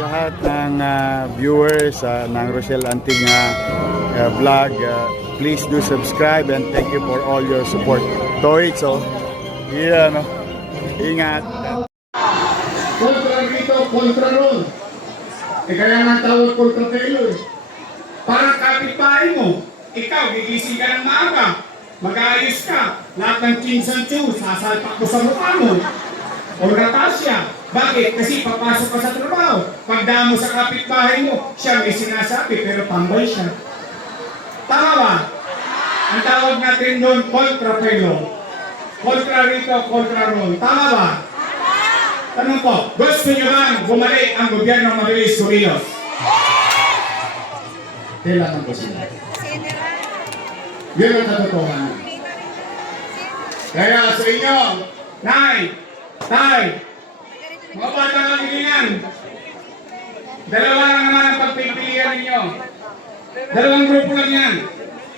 Lahat ng viewers ng Rochelle Antig vlog, please do subscribe and thank you for all your support. Toits, yeah, no? Ingat. Kontra rito, kontra ron. Kaya nga tawag kontra pelo Parang kapitbahay mo, ikaw, gigising ka ng maaga, mag-aayos ka, lahat ng kinsan-tsu, sasalpak mo sa mukha mo. O Natasha, bakit? Kasi papasok ka sa trabaho. Pagdamo sa kapitbahay mo, siya may sinasabi pero tambay siya. Tama ba? Ang tawag natin doon, kontra pelo. Kontra rito, kontra ron. Tama ba? Tanong ko, gusto nyo bang bumalik ang gobyerno mabilis kumilos? Kailangan ko sila. Yun ang katotohanan. Kaya sa inyo, Nay, Tay, mga batang kagilingan, dalawa lang naman ang pagpipilian ninyo. Dalawang grupo lang yan.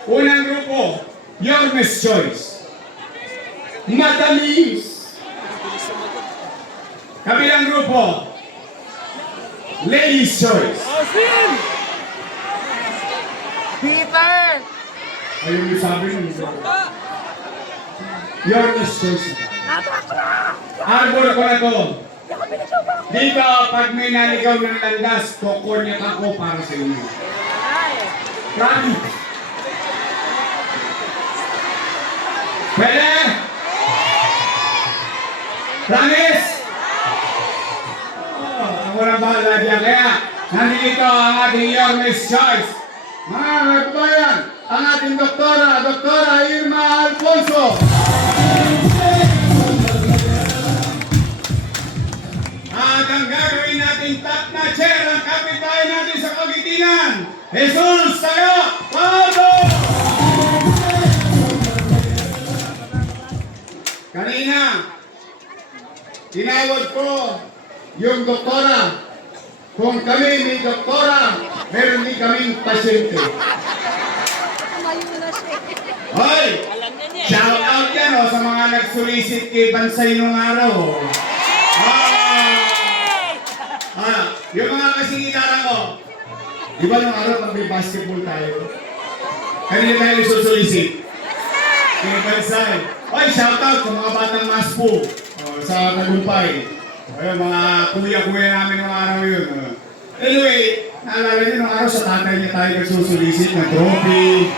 Unang grupo, your Miss Choice. Matamis. Kabilang grupo, Ladies Choice. Peter! Ayun yung sabi nyo. Your Miss Choice. Arbor ko na to. Dito, pag may naligaw ng landas, kukonyak ako para sa inyo. Promise. Pwede? Promise? Walang bahala dyan. Kaya, nandito ang ating Your Miss Choice. Mga kabayan, ang ating Doktora Irma Alfonso. At ang gagawin natin top na chair, ang kapitbahay natin sa Pagitinan, Jesus Tayo Pado! Kanina, tinawag ko yung doktora. Kung kami may doktora, meron din kaming pasyente. Hoy! Shout out yan sa mga nagsulisit kay Bansay nung araw. Yung mga kasingitara ko, di ba nung araw pag may basketball tayo? Kanina tayo nagsusulisit. Kay Bansay. Hoy, shout out sa mga batang maspo sa Tagumpay. Ayun, mga kuya-kuya namin ng araw yun. Anyway, naalala niyo nung araw sa tatay niya tayo nagsusulisit ng trophy,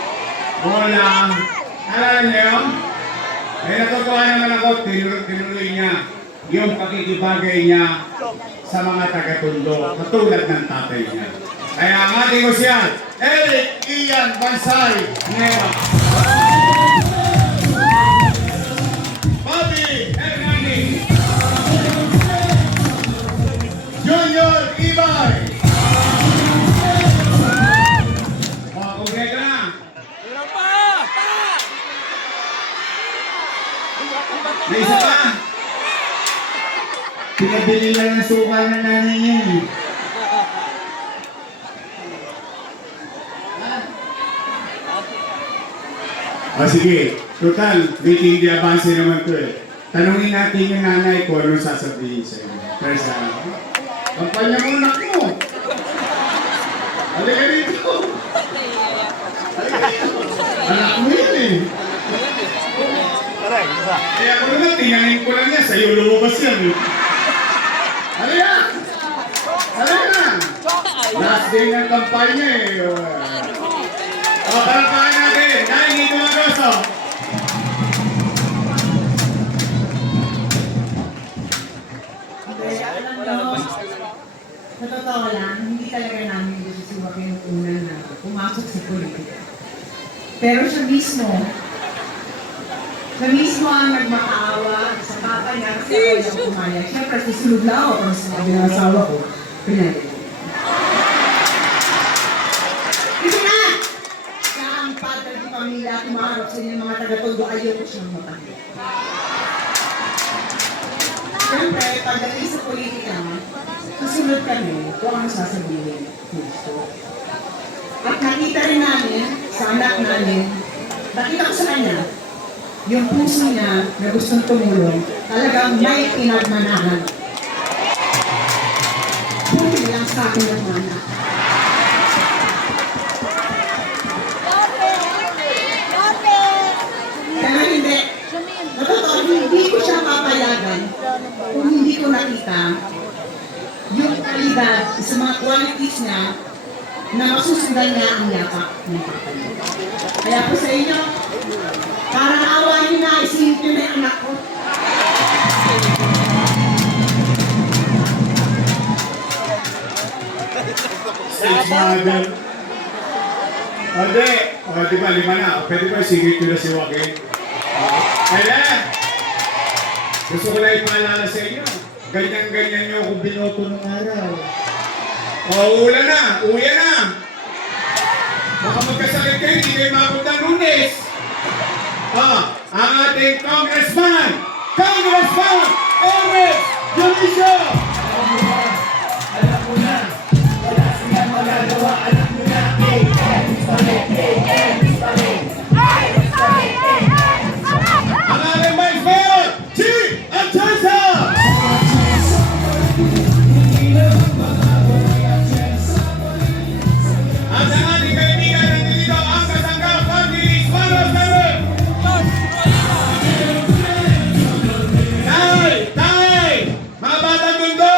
bola. Naalala niyo yun? Eh, natutuwa naman ako, tinuloy niya yung pakikibagay niya sa mga taga-Tondo, katulad ng tatay niya. Kaya ang ating osyal, Eric Ian Bansay Neva. Bobby Hernandez. Junior Ibay. Kumpleto na. May isa pa. Pinabili lang ng suka ng nanay niya. Sige. Total, waiting the advance naman to eh. Tanungin natin yung nanay ko anong sasabihin sa iyo. First, kampanya mo anak mo. Halika rito. Halika rito. Anak mo yun eh. Kaya ako naman, tingnan ko lang niya. Sa'yo lumabas yan eh. Halika! Halika na! Last day ng kampanya eh. Palakpakan natin. Dahil hindi tumagoso. Sa totoo lang, hindi talaga namin gusto si Joaquin unang na pumasok sa politika. Pero siya mismo ang nagmakaawa sa papa niya kasi ako yung pumayag. Siyempre, susunod lang ako kung sinabi ng asawa ko, pinag. Ito na! Kaya ang padre di pamilya, kumaharap sa inyo mga taga-Tondo, ayoko siyang mapahit. Siyempre, pagdating sa politika, susunod kami kung ano sasabihin gusto. At nakita rin namin sa anak namin, nakita ko sa kanya, yung puso niya na gustong tumulong, talagang may pinagmanahan. Buti lang sa akin ng mana. Kaya hindi. Natotoo, hindi ko siya papayagan kung hindi ko nakita yung kalidad sa mga qualities niya na masusundan niya ang yapak ng papa niya. Kaya po sa inyo, para naawa niyo na, isingit niyo na yung anak ko. Stage mother. O, di. O, di ba, 5 na. O, pwede ba sigit ko na si Joaquin? Ayan! Gusto ko lang ipaalala sa inyo. Ganyan-ganyan nyo kung binoto ng araw. O, ula na! Uya na! Baka magkasakit kayo, hindi kayo mapunta Lunes. Ang ating Congressman Oris Dionisio! Alam mo na, wala silang magagawa. Alam mo na, Ang ating Vice Mayor, Chief Atienza! At ang ating kaibigan ng dito, ang kasanggap Party List 107! Tay! Mga batang mundo!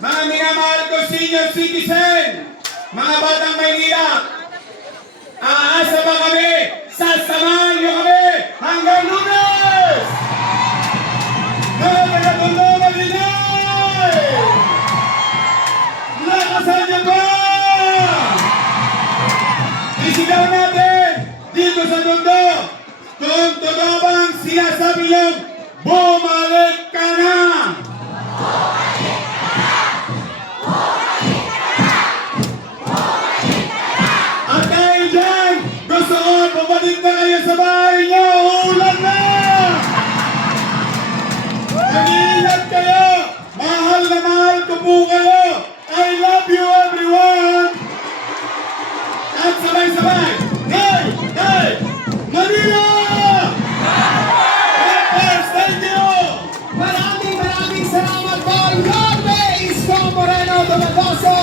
Mga minamahal ko senior citizen! Mga batang Maynila! Aasa ba kami? Sasamahan niyo kami hanggang Lunes! Mga taga-Tondo, Malinay! Lakasan niyo ba? Isigaw natin dito sa Tondo kung totoo bang sinasabi niyong bumalik ka na! At dahil dyan, gusto ko bumalik na kayo sa bahay niyo! Ulan na! Mag-iingat kayo! Mahal na mahal ko po kayo! I love you everyone! At sabay-sabay! Hey! Hey! Manila! First, thank you! Maraming salamat po. Your face, Tom Moreno Domagoso.